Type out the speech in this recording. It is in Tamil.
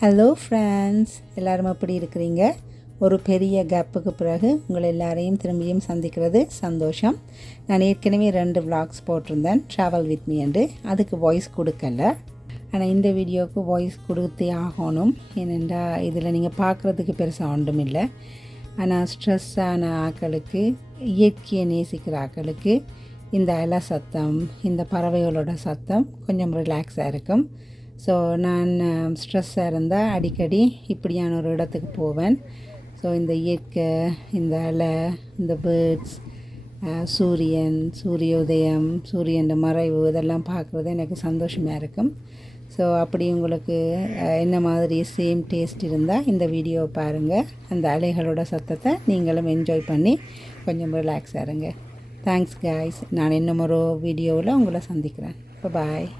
ஹலோ ஃப்ரெண்ட்ஸ், எல்லோரும் எப்படி இருக்கிறீங்க? ஒரு பெரிய கேப்புக்கு பிறகு உங்களை எல்லாரையும் திரும்பியும் சந்திக்கிறது சந்தோஷம். நான் ஏற்கனவே 2 vlogs போட்டிருந்தேன், ட்ராவல் வித் மீ என்று. அதுக்கு வாய்ஸ் கொடுக்கல. ஆனால் இந்த வீடியோவுக்கு வாய்ஸ் கொடுத்தே ஆகணும். ஏனென்றால் இதில் நீங்கள் பார்க்குறதுக்கு பெருசாக ஒன்றும் இல்லை. ஆனால் ஸ்ட்ரெஸ்ஸான ஆக்களுக்கு, இயற்கையை நேசிக்கிற ஆக்களுக்கு இந்த அலை சத்தம், இந்த பறவைகளோட சத்தம் கொஞ்சம் ரிலாக்ஸாக இருக்கும். ஸோ நான் ஸ்ட்ரெஸ்ஸாக இருந்தால் அடிக்கடி இப்படியான ஒரு இடத்துக்கு போவேன். ஸோ இந்த இயற்கை, இந்த அலை, இந்த பேர்ட்ஸ், சூரியோதயம், சூரியன் மறைவு, இதெல்லாம் பார்க்குறது எனக்கு சந்தோஷமாக இருக்கும். ஸோ அப்படி உங்களுக்கு என்ன மாதிரி சேம் டேஸ்ட் இருந்தால் இந்த வீடியோவை பாருங்கள். அந்த அலைகளோட சத்தத்தை நீங்களும் என்ஜாய் பண்ணி கொஞ்சம் ரிலாக்ஸாக இருங்க. Thanks guys. நான் இன்னும் ஒரு வீடியோவில் உங்களை சந்திக்கிறேன். பாய்.